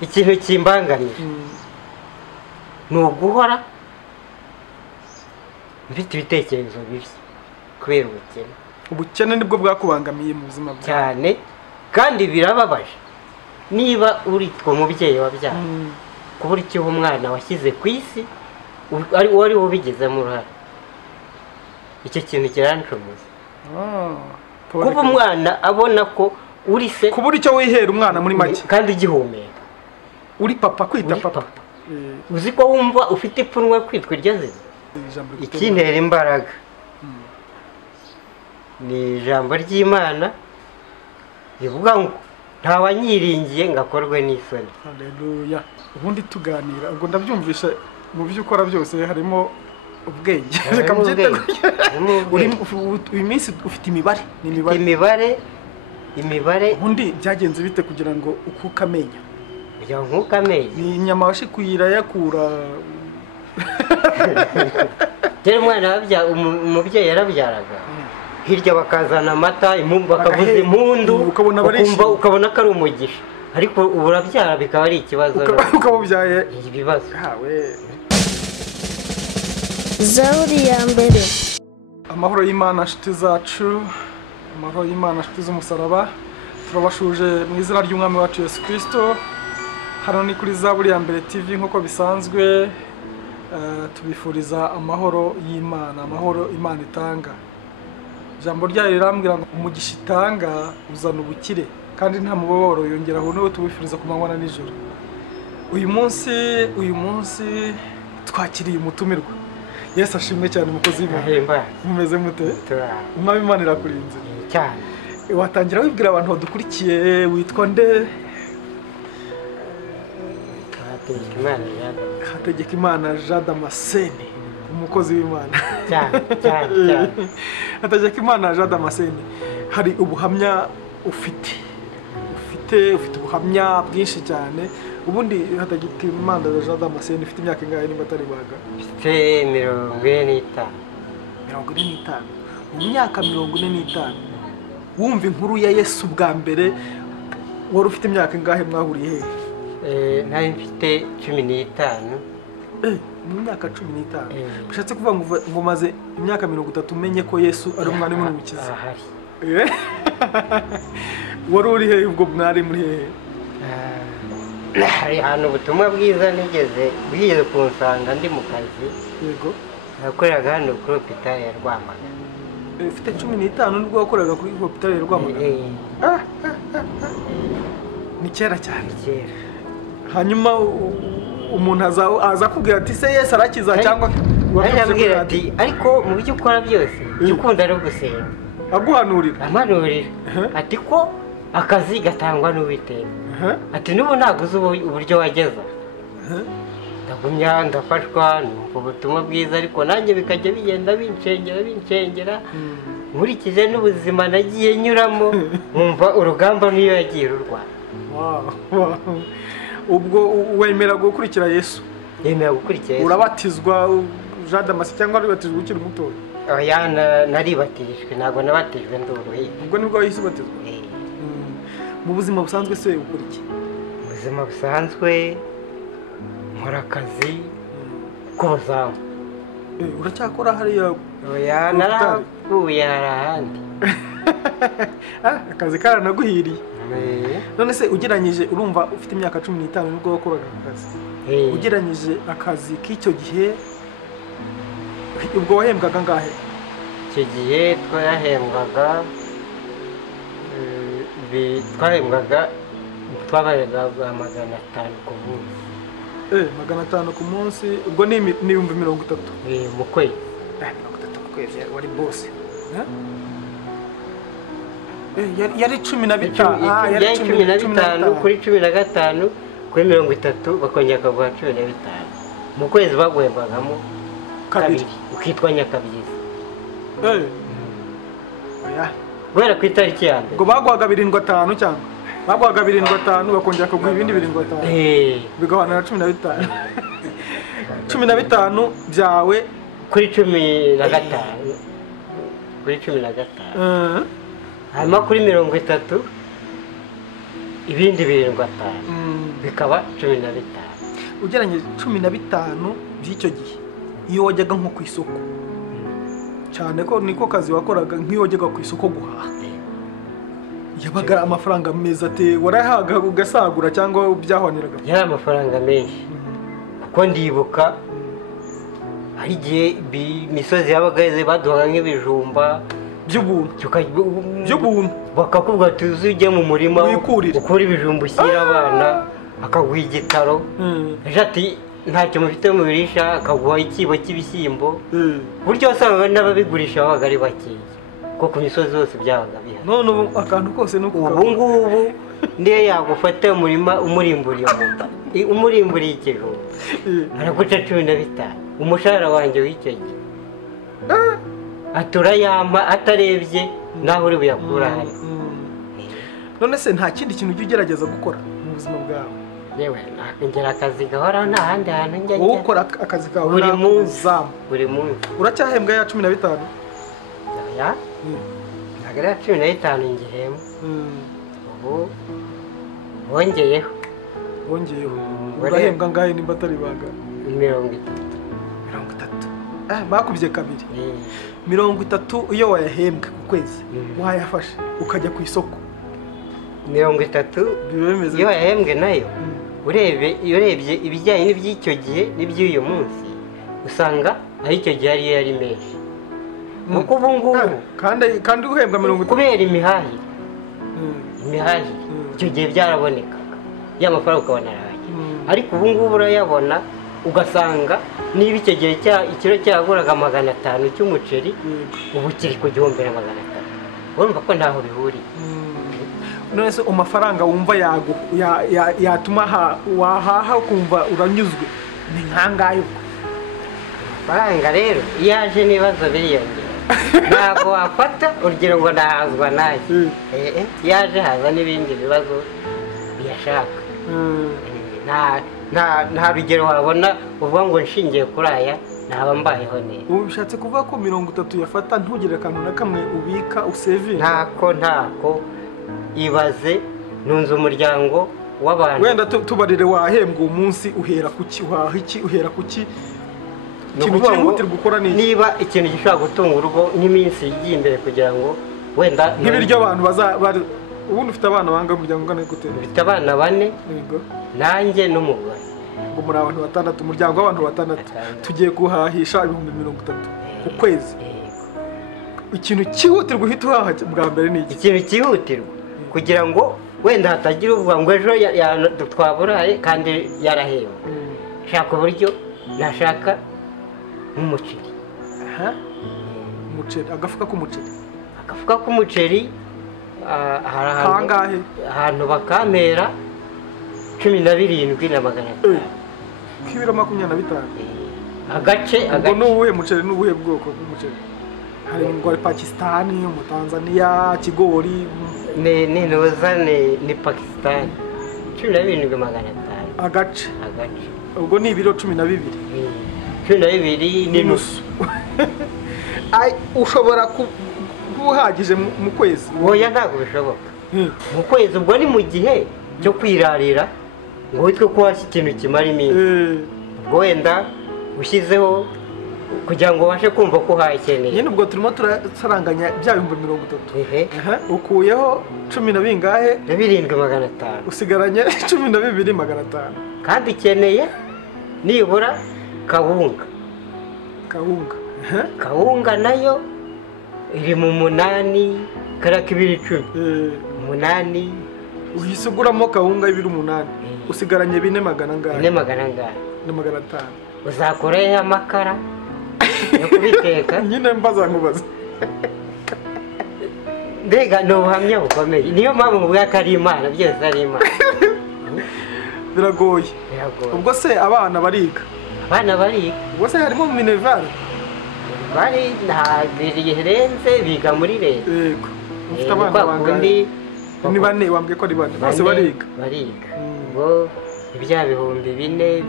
ikintu kimbangamira ni uguhora mfite ibitekerezo bibi kubera ubukene nibwo bwakubangamiye mu buzima bwawe cyane kandi birababaje niba uritwa umubyeyi wabyara kubura icyo umwana washyize ku isi ari wari ubigizemo uruhare icyo kintu kiranshoboza kuba umwana abona ko uri se kubura icyo wihera umwana muri make kandi ugihumeka uri papa kwita papa uzi ko wumva ufite ipfunwe kwitwa iryo zina ikintera imbaraga ni ijambo ry'Imana rivuga ngo ntawanyiringiye ngo akorwe n'isoni. Haleluya. Ubundi tuganira ubwo ndabyumvisha mu byo ukora byose harimo ubwenge. Reka mbyite uyu minsi ufite imibare imibare ubundi byagenze bite kugira ngo ukuka Menya? Ya nkuka Amenyo ni inyama washikuyira yakura Tere mwana umubyeyi yarabyaraga hirya bakazana amata bakavuza impundu ukabona ko ari umugisha ariko uburabyara bikaba ari ikibazo ukabubyaye ibibazo Zaburi ya mbere. Amahoro y'Imana nshuti zacu, amahoro y'Imana nshuti z'umusaraba, turabashuje mu izina ry'umwami wacu Yesu Kristo. Hano ni kuri Zaburi ya mbere TV nkuko bisanzwe, tubifuriza amahoro y'Imana, amahoro Imana itanga. Ijambo ryayo rirambwira ngo umugisha itanga uzana ubukire kandi nta mubabaro yongeraho, niwe tubifuriza ku manywa na nijoro. Uyu munsi twakiriye umutumirwa. Yesu ashimwe cyane umukozi w'Imana. Mumeze mute? Umwami Imana irakurinze cyane. Watangira wibwira abantu badukurikiye witwa nde? Hategekimana Jada Maseni, umukozi w'Imana. Cyane. Hategekimana Jada Maseni, hari ubuhamya ufite ubuhamya bwinshi cyane. Ubundi Hategekimana Jada Maseni ufite imyaka ingahe nimba atari baga? Mfite 45. 45. Mu myaka 45 wumva inkuru ya Yesu bwa mbere wari ufite imyaka ingahe mwahuriye he? Nari mfite 15. Mu myaka 15. Bishatse kuvuga ngo maze imyaka 30 umenye ko Yesu ari umwana w'umukiza. Wari uri he ubwo mwari muri he? Hari hano ubutumwa bwiza nigeze bwiye kunsanga ndi mu kazi. Yego. Nakoreraga hano kuri hospital ya Rwamagana. Ufite 15 nubwo wakoreraga kuri hospital ya Rwamagana? Ni kera cyane. Kera. Hanyuma umuntu aza kubwira ati se Yesu arakiza cyangwa arambwira ati ariko mu byo ukora byose ukunda no gusenga. Aguhanurira. Amanurira. Ati ko akazi gatangwa n'Uwiteka. Ati nubu naguze uburyo wageza. Ndagumya ndafashwa numva ubutumwa bwiza ariko nanjye bikajya bigenda bincengera nkurikije n'ubuzima nagiye nyuramo nkumva urugamba niyo yagiye rurwana. Ubwo wemera gukurikira Yesu? Yemera gukurikira Yesu. Urabatizwa Jada Masi cyangwa uribatizwa ukiri muto? Oya naribatijwe ntabwo nabatijwe nduruye. Ubwo nibwo wahise ubatizwa? Mu buzima busanzwe se ukora iki? Mu buzima busanzwe nkora akazi k'ubuzamu. Uracyakora hariya? Oya naraguye ahandi. Akazi karanaguhiriye. None se ugeranyije urumva ufite imyaka 15 nubwo wakoraga akazi. Ugeranyije akazi k'icyo gihe ubwo wahembwaga ngahe? Icyo gihe twahembwaga twabaga 500 ku munsi. 500 ku munsi ubwo ni 30,000 mu kwezi. 30 ku kwezi wari boss. Yari 15. Yari 15 kuri 15 kuri 30 bakongera akaguha 15. Mu kwezi baguhembagamo kabiri ukitwa nyakabyizi. Gwera ku itariki ya mbere. Ngo bagwaga 75 cyangwa bagwaga 75 bakongera akaguha ibindi 75. Bigahana na 15. 15 byawe kuri 15. Kuri 15. Hanyuma kuri 30 ibindi 75 bikaba 15. ugereranyije 15 by'icyo gihe iyo wajyaga nko ku isoko cyane ko niko kazi wakoraga nk'iyo wajyaga ku isoko guhaha yabaga amafaranga meza ate warahaga ugasagura cyangwa byahwaniraga yari amafaranga menshi kuko ndibuka hari igihe imisozi yabaga baduhaga nk'ibijumba by'ubuntu bakakubwira ati uzujye mu murima ukura ibijumba ushyira abana akaguha igitaro ejo ati ntacyo mufite mu birisha akaguha ikibo cy'ibishyimbo buryo wasanga n'ababigurisha babaga ari bakeya kuko ku misozi yose byabaga bihari none ubu akantu kose no ubu ngubu ndiyo yagufata umurima umurimburiye umurimburiye ikijumba araguca 15 umushahara wanjye w'icyo gihe aturayama atarebye naho uri buyakura hari none se nta kindi kintu ujya ugerageza gukora mu buzima bwawe yewe ngira akazi gahoraho nta handi hantu njya wowe ukora akazi kawe buri munsi uracyahembwa ya 15 ya ntabwo ari 15 ngihembwa ubu wongeyeho urahembwa ngahe nimba atari baga 30 bakubye kabiri 30 iyo wayahembwe ku kwezi wayafashe ukajya ku isoko 30 iyo wayahembwe nayo urebye ibijyanye n'iby'icyo gihe n'iby'uyu munsi usanga ari icyo gihe ariyo yari menshi nuko ubu ngubu kandi uhembwa 30 kubera imihahire icyo gihe byarabonekaga ya mafaranga ukabona araye ariko ubu ngubu urayabona ugasanga niba icyo gihe ikiro cyaguraga 500 cy'umuceri ubu kiri ku 1500 urumva ko ntaho bihuriye none se amafaranga wumva yatuma wahaha ukumva uranyuzwe ni nkangayo amafaranga rero iyo aje n'ibibazo biriyongera ntabwo wafata urugero ngo ndahazwa nayo iyo aje haza n'ibindi bibazo biyashaka nta rugero wabona uvuga ngo nshingiye kuri aya ntaba mbayeho neza ubu bishatse kuvuga ko 30 yafata ntugire akantu na kamwe ubika usevinga ntako ibaze nunze umuryango w'abantu wenda tubarire wahembwa umunsi uhera kuki uhaha iki uhera kuki ikintu cyihutirwa gukora niba ikintu gishobora gutunga urugo n'iminsi igiye imbere kugira ngo wenda nk'ibiryo abantu ubundi ufite abana banga umuryango ungana gute ufite abana 4 nanjye n'umugore ngo muri abantu 6 umuryango w'abantu 6 tugiye guhahisha 30 ku kwezi ikintu cyihutirwa uhita uhaha bwa mbere ni iki ikintu cyihutirwa kugira ngo wenda hatagira uvuga ngo ejo twaburaye kandi yarahembwe shaka uburyo nashaka nk'umuceri umuceri agafuka k'umuceri ahantu bakampera 17,500 k'ibiro 25 agace ubwo n'ubuhe muceri n'ubuhe bwoko bw'umuceri hari ngo Pakistani mu Tanzania kigori ni Pakistani 17,500 agace ubwo ni ibiro 12 n'inusu ushobora kubuhagije mu kwezi oya ntabwo bishoboka mu kwezi ubwo ni mu gihe cyo kwirarira ngo witwe ko hasi ikintu kimara iminsi ubwo wenda ushyizeho kugira ngo ubashe kumva ko uhakeneye nyine ubwo turimo turasaranganya bya 30 ukuyeho 10 na bingahe 7,500 usigaranye 12,500 kandi ukeneye nibura kawunga nayo iri mu 8 karaka ibiri 10 8 uhise uguramo kawunga y'ibiri 8 usigaranye 4,500 uzakoreho amakara yo kubiteka nyine mbaza nkubaza mbega ni ubuhamya bukomeye niyo mpamvu mubwira ko ari Imana byose ari Imana biragoye ubwo se abana bariga ubwo se harimo minerval bari birenze biga muri leta yego ufite abana bangahe ni 4 wambwiye ko ari 4 bose bariga ngo ibya 4,000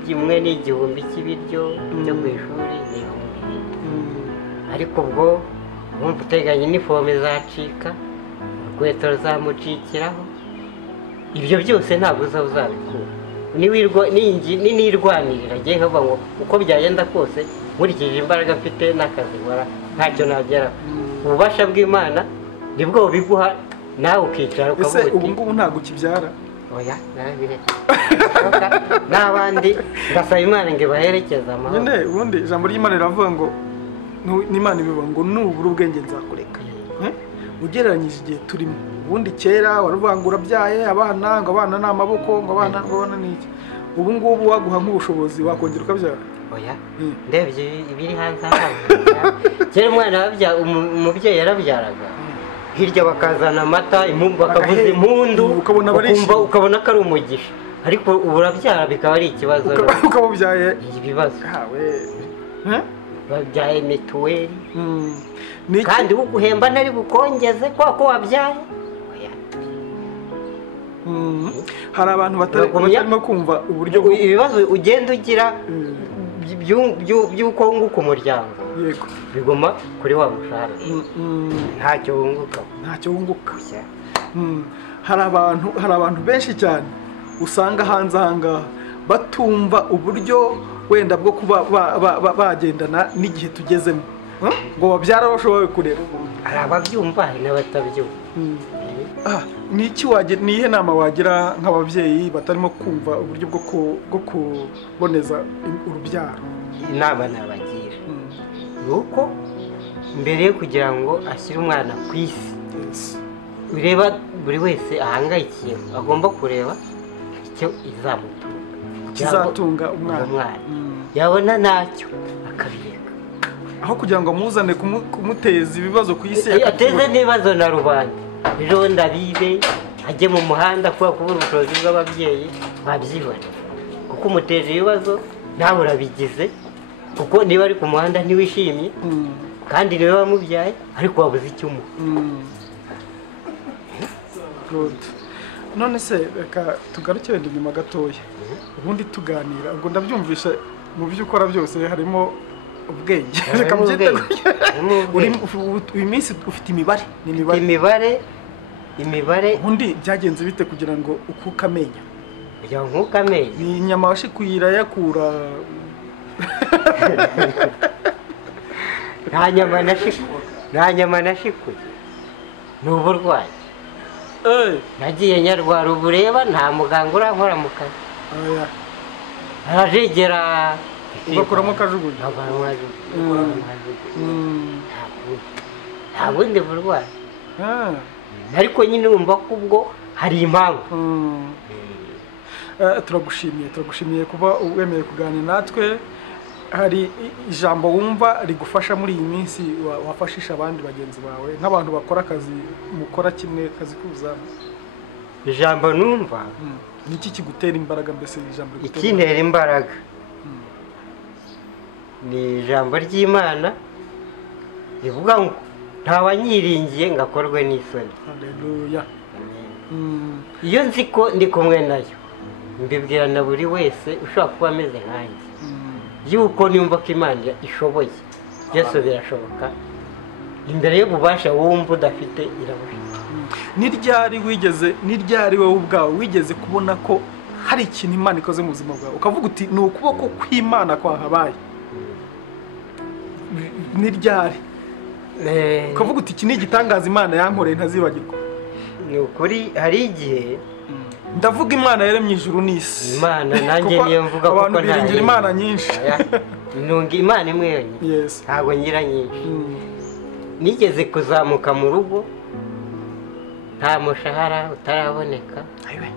by'imwe n'igihumbi cy'ibiryo byo ku ishuri ni 2,000 ariko ubwo wumva uteganya inifomu izacika urukweto ruzamucikiraho ibyo byose ntabwo uzabikura nirwanirira agiye nkavuga ngo uko byagenda kose nkurikije imbaraga mfite n'akazi nkora ntacyo nageraho ububasha bw'Imana nibwo bubiguha nawe ukicara ukavuga ese ubu ngubu ntabwo ukibyara oya narabireka n'abandi ndasaba Imana ngo ibaherekeze amahoro nyine ubundi ijambo ry'Imana riravuga ngo n'Imana ibivuga ngo nubura ubwenge nzakureka ugereranyije igihe turimo ubundi kera waravuga ngo urabyaye abana ngo abana ni amaboko ngo abana ni iki ubu ngubu waguha nk'ubushobozi wakongera ukabyara oya ndebye ibiri hanze aha kera umwana umubyeyi yarabyaraga hirya bakazana amata bakavuza impundu ukabona ko ari umugisha ariko ubu urabyara bikaba ari ikibazo ukaba ubyaye ibibazo babyaye mituweli kandi uguhemba ntari bukongeze kubera ko wabyaye hari abantu batarimo kumva uburyo ibibazo ugenda ugira by'uko wunguka umuryango biguma kuri wa mushahara ntacyo wunguka hari abantu benshi cyane usanga hanze ahangaha batumva uburyo wenda bwo kuba bagendana n'igihe tugezemo ngo babyara bashoboye kurera hari ababyumva hari n'abatabyumva ni ihe nama wagira nk'ababyeyi batarimo kumva uburyo bwo kuboneza urubyaro inama nabagira ni uko mbere yo kugira ngo ashyire umwana ku isi ureba buri wese ahangayikiye agomba kureba icyo kizatunga umwana yabona ntacyo akabireka aho kugira ngo amuzane kumuteza ibibazo ku isi ateze n'ibibazo na rubanda ejo ndabibe ajye mu muhanda kubera kubura ubushobozi bw'ababyeyi babyibona kuko umuteje ibibazo nawe urabigize kuko niba ari ku muhanda ntiwishimye kandi niwe wamubyaye ariko wabuze icyo umuha none se reka tugaruke wenda inyuma gatoya ubundi tuganira ubwo ndabyumvisha mu byo ukora byose harimo ubwenge reka mubyite uyu minsi ufite imibare ubundi byagenze bite kugira ngo ukuke amenyo kugira ngo nkuke amenyo ni inyama washikuye irayakura nta nyama nashikuye ni uburwayi nagiye nyarwara ubu reba nta muganga urankora mu kazi arajegera ugakuramo akajugunya nta bundi burwayi ariko nyine wumva ko ubwo hari impamvu turagushimiye kuba wemeye kuganira natwe hari ijambo wumva rigufasha muri iyi minsi wafashisha abandi bagenzi bawe nk'abantu bakora akazi mukora kimwe kazi k'ubuzamu ijambo numva ni iki kigutera imbaraga mbese ijambo ikintera imbaraga ni ijambo ry'Imana rivuga ngo ntawanyiringiye ngo akorwe n'isoni. Haleluya. Iyo nzi ko ndi kumwe nayo mbibwira na buri wese ushobora kuba ameze nkanjye yuko nimba ko Imana ishoboye byose birashoboka imbere y'ububasha wumva udafite irabusha. Ni ryari wowe ubwawe wigeze kubona ko hari ikintu Imana ikoze mu buzima bwawe ukavuga uti ni ukuboko kw'Imana kwahabaye? Ni ryari ukavuga uti iki ni igitangaza Imana yankoreye ntazibagirwa? Ni ukuri hari igihe ndavuga Imana yaremye ijuru n'isi. Imana nanjye niyo mvuga kuko abantu biringira Imana nyinshi. Nunga Imana imwe yonyine. Yes. Ntabwo ngira nyinshi. Nigeze kuzamuka mu rugo nta mushahara utaraboneka. Ayiwe.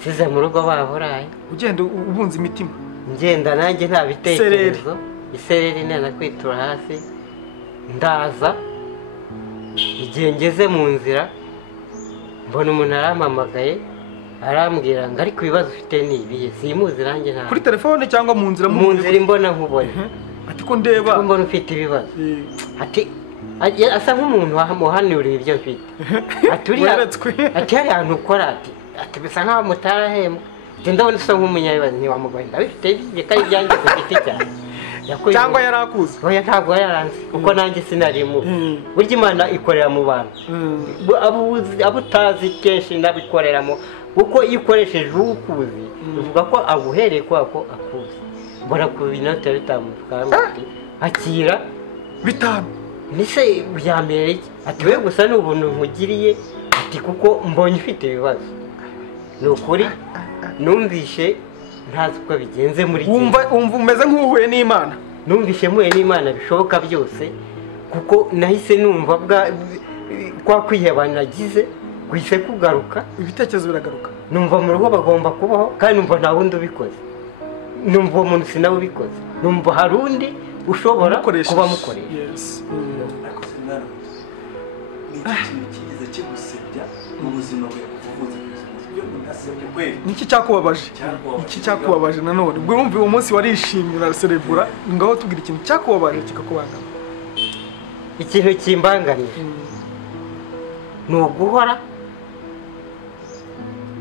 Size mu rugo baburaye. Ugenda ubunza imitima. Ngenda nanjye nta bitekerezo. Isereri nena kwitura hasi. Ndaza igihe ngeze mu nzira mbona umuntu arampamagaye arambwira ngo ariko ibibazo ufite ni ibihe simuzi nanjye nta kuri telefone cyangwa mu nzira mbona nkubona ati ko ndeba ko mbona ufite ibibazo ati asa nk'umuntu wamuhanuriye ibyo mfite ati hari ahantu ukora ati bisa nkaho mutarahembwa ati ndabona usa nk'umunyabibazo ntiwamugwaye ndabifite ibyo ari ibyanjye ku giti cyane cyangwa yarakuze oya ntabwo yaranze kuko nanjye sinarimo burya Imana ikorera mu bantu abo utazi kenshi nabikoreramo kuko iyo ukoresheje ukuzi uvuga ko aguhereye kwa ko akuzi mbona ku binota bitanu kandi akira bitanu nise byambere iki ati we gusa ni ubuntu nkugiriye ati kuko mbonye ufite ibibazo ni ukuri numvishe ntazi uko bigenze muri wumva umeze nk'uhuye n'Imana numvishe muye n'Imana bishoboka byose kuko nahise numva kwa kwiheba nagize kwise kugaruka ibitekerezo biragaruka numva mu rugo bagomba kubaho kandi numva nta wundi ubikoze numva umuntu sinawe ubikoze numva hari undi ushobora kuba mukoresha niki cyakubabaje nanone ubwo wumva uwo munsi warishimye uraserebura ngaho tubwira ikintu cyakubabaje kikakubangama ikintu kimbangamira ni uguhora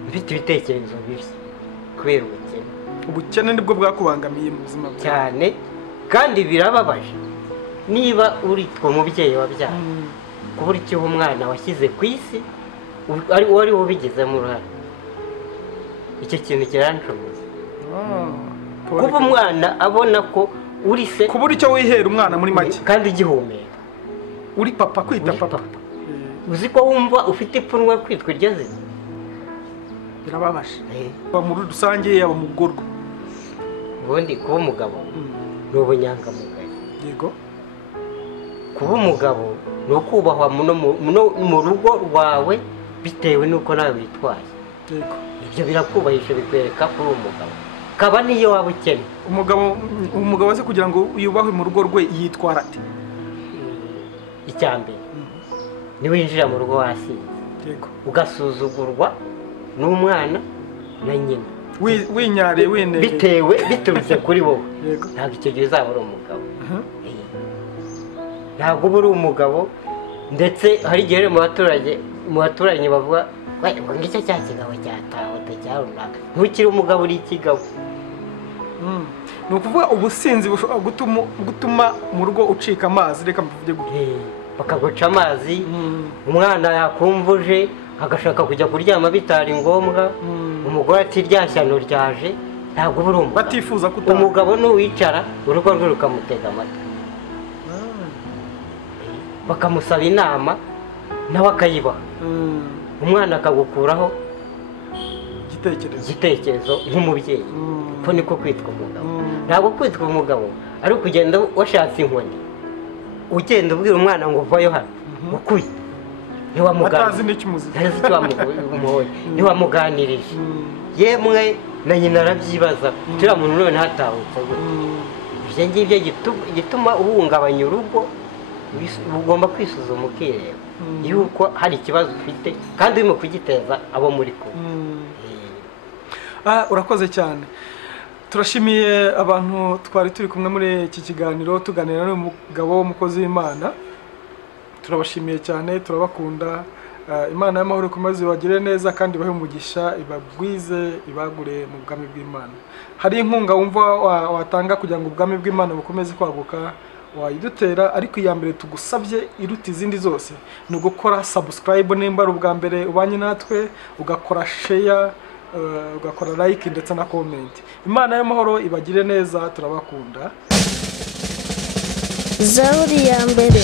mfite ibitekerezo bibi kubera ubukene nibwo bwakubangamiye mu buzima bwawe cyane kandi birababaje niba uritwa umubyeyi wabyaye kubura icyo umwana washyize ku isi wari ubigizemo uruhare icyo kintu kiranshoboza kuba umwana abona ko uri se kubura icyo wihera umwana muri make kandi ugihumeka uri papa kwita papa uzi ko wumva ufite ipfunwe kwitwa iryo zina birababaje muri rusange yaba mu gorwa ubundi kuba umugabo ni ubunyangamugayo yego kuba umugabo ni ukubahwa mu rugo rwawe bitewe n'uko nawe witwaye yego ibyo birakubahisha bikwereka ko uri umugabo kaba niyo waba ukene umugabo wese kugira ngo yubahwe mu rugo rwe yitwara ate icyambere niwinjira mu rugo wasinze yego ugasuzugurwa n'umwana na nyina winyariye wineye bitewe biturutse kuri wowe ntabwo icyo gihe uzaba uri umugabo ntabwo uba uri umugabo ndetse hari igihe mu baturanyi bavuga ngo ngicyo cya kigabo cyatahota cya runaka ntukiri umugabo uri ikigabo ni ukuvuga ubusinzi bushobora gutuma mu rugo ucika amazi reka mvuge gutya bakaguca amazi umwana yakumvuje agashaka kujya kuryama bitari ngombwa umugore ati rya shyano ryaje ntabwo uba uri umugabo batifuza kutaha umugabo n'uwicara urugo rwe rukamutega amatwi bakamusaba inama nawe akayibaha umwana akagukuraho igitekerezo nk'umubyeyi ko niko kwitwa umugabo ntabwo kwitwa umugabo ari ukugenda washatse inkoni ugenda ubwira umwana ngo uvayo hano ukuye ntiwamuganirije yemwe na nyina arabyibaza turiya muntu none hatahutse ibyo ngibyo gituma uhungabanya urugo ugomba kwisuzuma ukireba yuko hari ikibazo ufite kandi urimo kugiteza abo muri kumwe urakoze cyane turashimiye abantu twari turi kumwe muri iki kiganiro tuganira n'umugabo w'umukozi w'Imana turabashimiye cyane turabakunda Imana y'amahoro ikomeze ibagire neza kandi ibahe umugisha ibagwize ibagure mu bwami bw'Imana hari inkunga wumva watanga kugira ngo ubwami bw'Imana bukomeze kwaguka wayidutera ariko iya mbere tugusabye iruta izindi zose ni ugukora subscribe nimba ari ubwa mbere ubanye natwe ugakora share ugakora like ndetse na comment Imana y'amahoro ibagire neza turabakunda Zaburi ya mbere.